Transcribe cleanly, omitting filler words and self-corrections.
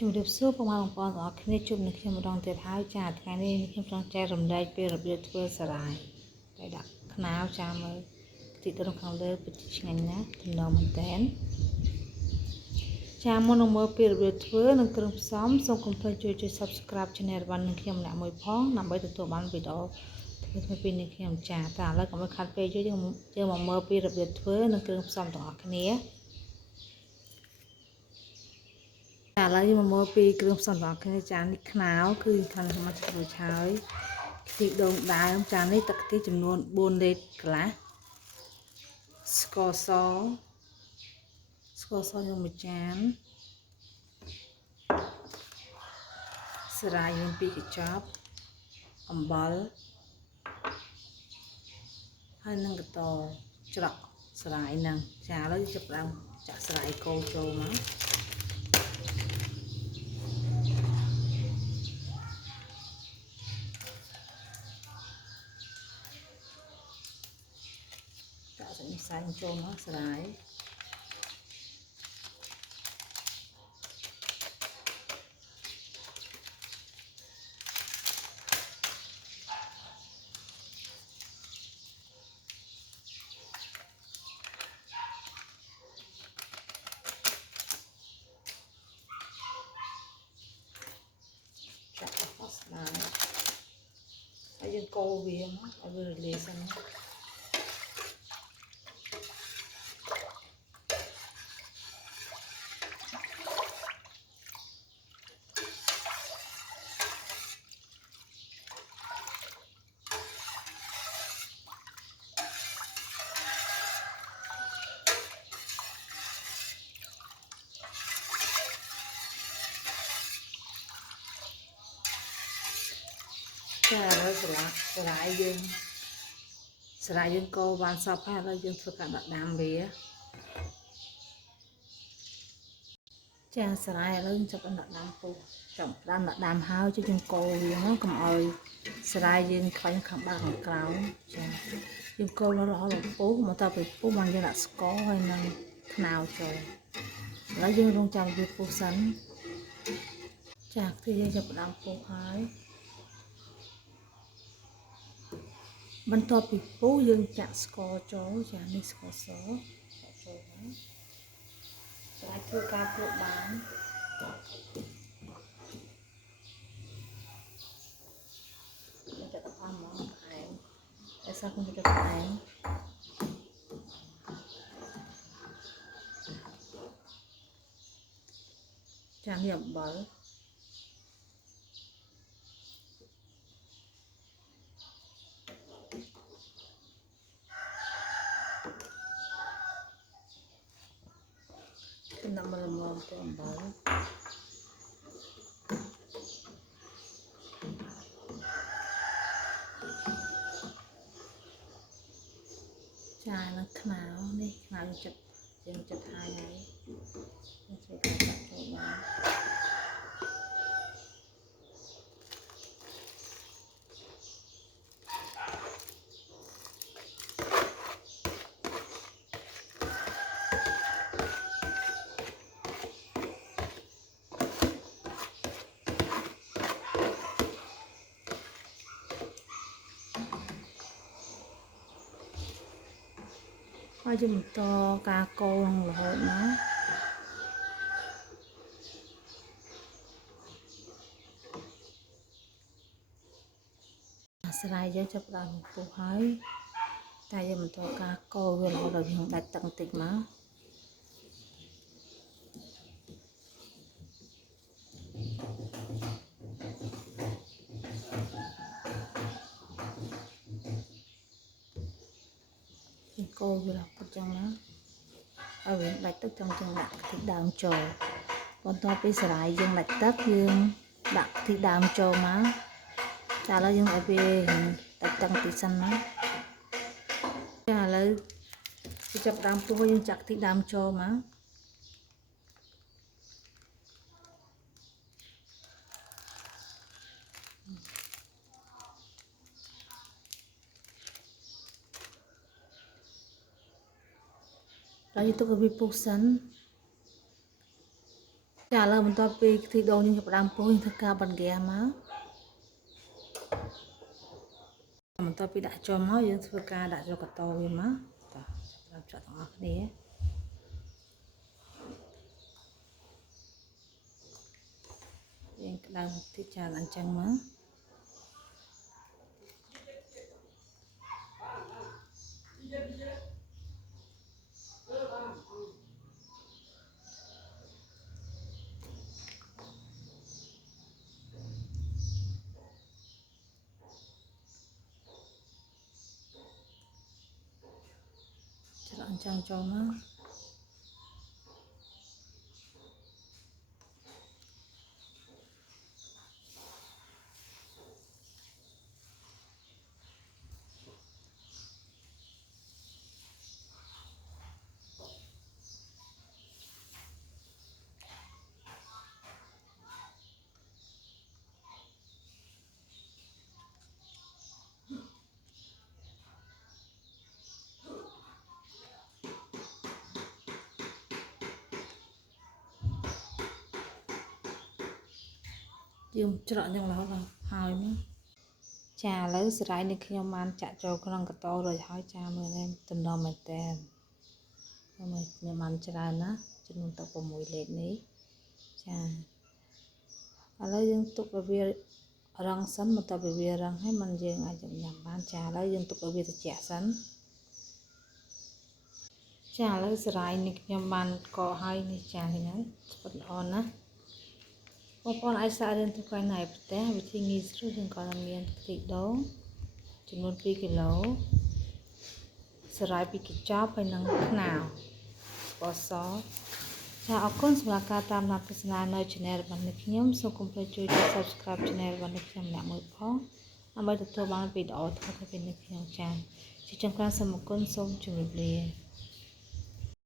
ជំរាបសួរបងប្អូនទាំងអស់គ្នាជួបនឹងខ្ញុំម្ដងទៀតហើយចាថ្ងៃនេះខ្ញុំចង់ចែករំលែកពីរបៀបធ្វើសារ៉ាយតែដាក់ខ្នោចាមើលទីទៅខាងលើពិតជាឆ្ងាញ់ណាស់ចំណងមែនតើចាមុននឹងមើលពីរបៀបធ្វើនិងគ្រឿងផ្សំសូមកុំភ្លេចជួយ Subscribe Channel របស់នឹងខ្ញុំម្នាក់មួយផងដើម្បីទទួលបានវីដេអូធ្វើពីនេះខ្ញុំចាតែឥឡូវកុំឲ្យខាត់ពេកយើងមកមើលពីរបៀបធ្វើនិងគ្រឿងផ្សំទាំងអស់គ្នាឥឡូវយើងមកមើលពីគ្រឿងផ្សំរបស់គ្នាចានេះខ្នោគឺខាងមករួចហើយខ្ទិះដូងដើមចានេះទឹកខ្ទិះចំនួន4លីត្រកន្លះស្ករសយកមួយចានស្រាយយើង2កញ្ចប់អំបិលហើយនឹងកតច្រកស្រាយហ្នឹងចាឥឡូវចាប់ដើមចាក់ស្រាយកូរចូលមកសាច់ចូលមកស្រាយចាក់អស់ស្រាយហើយយើងកូរវាមកឲ្យវារលាយសិនចាឥឡូវស្រាយយើងកូរបានសព្វហើយឥឡូវយើងធ្វើការដាក់ដាំវាចាស្រាយឥឡូវយើងចាប់ដាក់ដាំពុះចាប់ដាក់ដាំហើយយើងកូរវាមកកុំឲ្យស្រាយយើងខ្លាញ់ខាងបាតខាងក្រោមចាយើងកូររហូតដល់ពុះមកដល់ពេលពុះបានយើងដាក់ស្ករហើយនឹងខ្នោចូលឥឡូវយើងរងចាំវាពុះសិនចាគឺយើងចាប់ដាំពុះហើយបន្ទាប់ពីពុះយើងចាក់ស្ករចូលចានេះស្ករសចាក់ចូលមកអាចធ្វើការភ្លក្សបានយើងចាក់អស់មកផ្អែមតែសាខ្ញុំចាក់ផ្អែមចានេះអំបិលដាក់មកល្មមទៅអំបិលចានឹងខ្នោនេះខ្នោចិត្តយើងចិត្តហើយយើងធ្វើការដាក់ចូលបានហើយយើងបន្តការកូររហូតណាស្រាយយើងចាប់ដើមពុះហើយតែយើងបន្តការកូរវារហូតដល់យើងដាច់ទឹកបន្តិចមកកូរវារហូតចឹងណាឲ្យវាដាច់ទឹកចឹងដាក់ខ្ទិះដើមចូលបន្ទាប់ពីស្រាយយើងដាច់ទឹកយើងដាក់ខ្ទិះដើមចូលមកចាឥឡូវយើងឲ្យវាដាច់ទឹកបន្តិចសិនណាចាឥឡូវចាប់ដើមពុះយើងចាក់ខ្ទិះដើមចូលមកហើយទុកឲ្យវាពុះសិន ចា ចាឥឡូវបន្ទាប់ពីខ្ទិះដូងយើងចាប់ផ្ដើមពុះយើងធ្វើការបន្គាមកបន្ទាប់ពីដាក់ចូលមកយើងធ្វើការដាក់ចូលកតោវាមកតោះចាប់ផ្ដើមចាក់ទាំងអស់គ្នាយើងក្តៅបន្តិចចាអញ្ចឹងមកច្រកអញ្ចឹងចូលមកយើងច្រកអញ្ចឹងរហូតដល់ហើយមកចាឥឡូវសរាយនេះខ្ញុំបានចាក់ចូលក្នុងកតោរួចហើយចាមើលនេះទំនំមែនតើមើលខ្ញុំបានច្រើនណាចំនួនទឹក6លេខនេះចាឥឡូវយើងទុកឲ្យវារឹងសិនបន្ទាប់ពីវារឹងហើយมันយើងអាចញ៉ាំបានចាឥឡូវយើងទុកឲ្យវាត្រជាក់សិនចាឥឡូវសរាយនេះខ្ញុំបានកកហើយនេះចាឃើញហើយស្វិតល្អណាស់បងប្អូនអាចសាករៀនធ្វើការនៅផ្ទះវិធីងាយស្រួលយើងក៏មានខ្ទិះដូងចំនួន2គីឡូសរាយ2កញ្ចប់ហើយនិងខ្នោស្ករសចាអរគុណសម្រាប់ការតាមដានទស្សនានៅ Channel របស់នេះខ្ញុំសូមកុំភ្លេចជួយ Subscribe Channel របស់នេះខ្ញុំម្នាក់មួយផងដើម្បីទទួលបានវីដេអូថ្មីៗពីនេះខ្ញុំចាជាចុងក្រោយសូមអរគុណសូមជម្រាបលា